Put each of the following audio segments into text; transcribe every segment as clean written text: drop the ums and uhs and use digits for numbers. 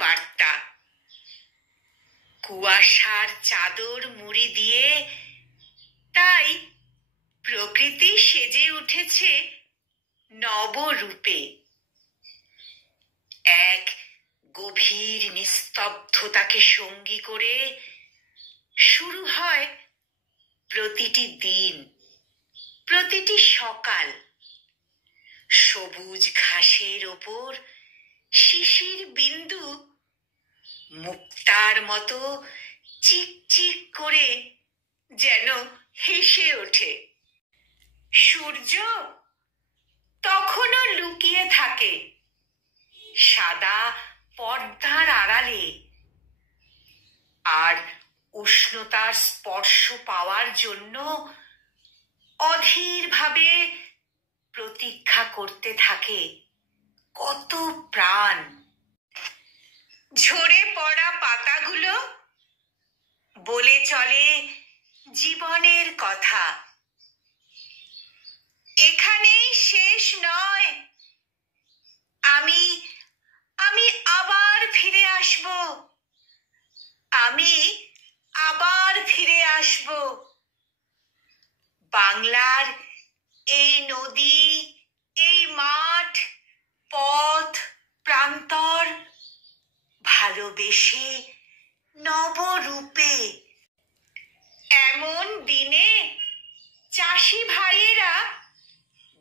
বার্তা। কুয়াশার চাদর মুড়ি দিয়ে তাই প্রকৃতি সেজে উঠেছে নবরূপে। এক গভীর নিস্তব্ধতাকে সঙ্গী করে শুরু হয় প্রতিটি দিন, প্রতিটি সকাল। সবুজ ঘাসের ওপর শিশির বিন্দু মুক্তার মতো চিকচিক করে যেন হেসে ওঠে। সূর্য তখনও লুকিয়ে থাকে সাদা পর্দার আড়ালে, আর উষ্ণতার স্পর্শ পাওয়ার জন্য অধীরভাবে প্রতীক্ষা করতে থাকে কত প্রাণ। ঝরে পড়া পাতাগুলো বলে চলে জীবনের কথা। এখানেই শেষ নয়, আমি আমি আবার ফিরে আসব, আমি আবার ফিরে আসব। বাংলার এই নদী, এই মাঠ, পথ, প্রান্তর ভালোবেসে নবরূপে। এমন দিনে চাষি ভাইয়েরা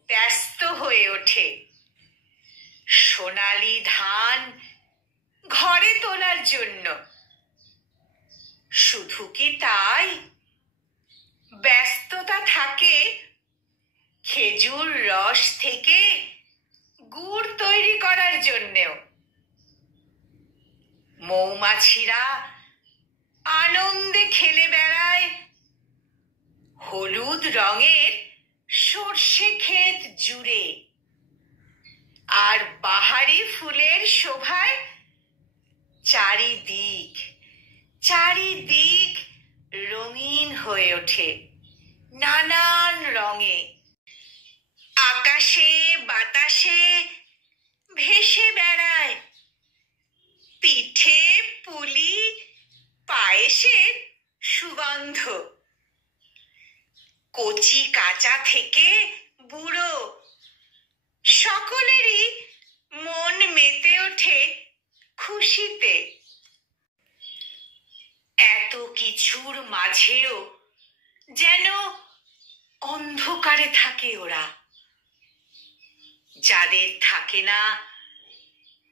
ব্যস্ত হয়ে ওঠে সোনালী ধান ঘরে তোলার জন্য। শুধু কি তাই, ব্যস্ততা থাকে খেজুর রস থেকে গুড় তৈরি করার জন্যেও। মৌমাছিরা আনন্দে খেলে বেড়ায় হলুদ রঙের সর্ষে ক্ষেত জুড়ে, আর বাহারি ফুলের শোভায় চারিদিক চারিদিক রঙিন হয়ে ওঠে নানান রঙে। আকাশে বাতাসে ভেসে বেড়ায় পিঠে পুলি পায়েসের সুগন্ধ। কচি কাঁচা থেকে বুড়ো সকলেরই মন মেতে ওঠে খুশিতে। এত কিছুর মাঝেও যেন অন্ধকারে থাকে ওরা, যাদের থাকে না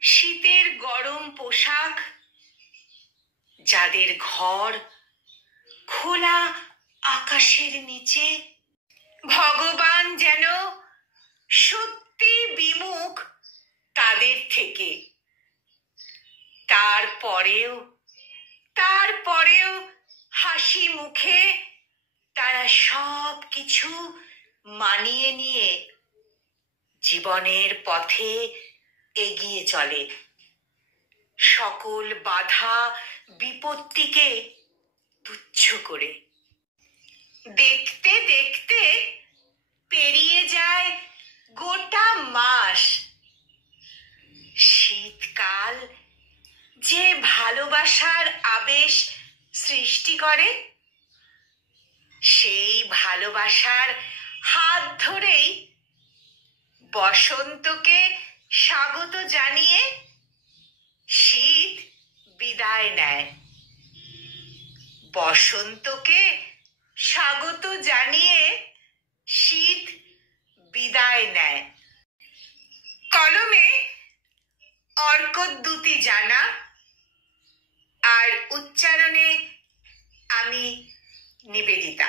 শীতের গরম পোশাক, যাদের ঘর খোলা আকাশের নিচে। ভগবান যেন সত্যি বিমুখ তাদের থেকে। তারপরেও হাসি মুখে তারা সব কিছু মানিয়ে নিয়ে জীবনের পথে এগিয়ে চলে, সকল বাধা বিপত্তিকে তুচ্ছ করে। দেখতে দেখতে পেরিয়ে যায় গোটা মাস। শীতকাল যে ভালোবাসার আবেশ সৃষ্টি করে, সেই ভালোবাসার হাত ধরেই বসন্তকে স্বাগত জানিয়ে শীত বিদায় নেয়। বসন্তকে স্বাগত জানিয়ে শীত বিদায় নেয়। কলমে অর্কদ্যুতি জানা, আর উচ্চারণে আমি নিবেদিতা।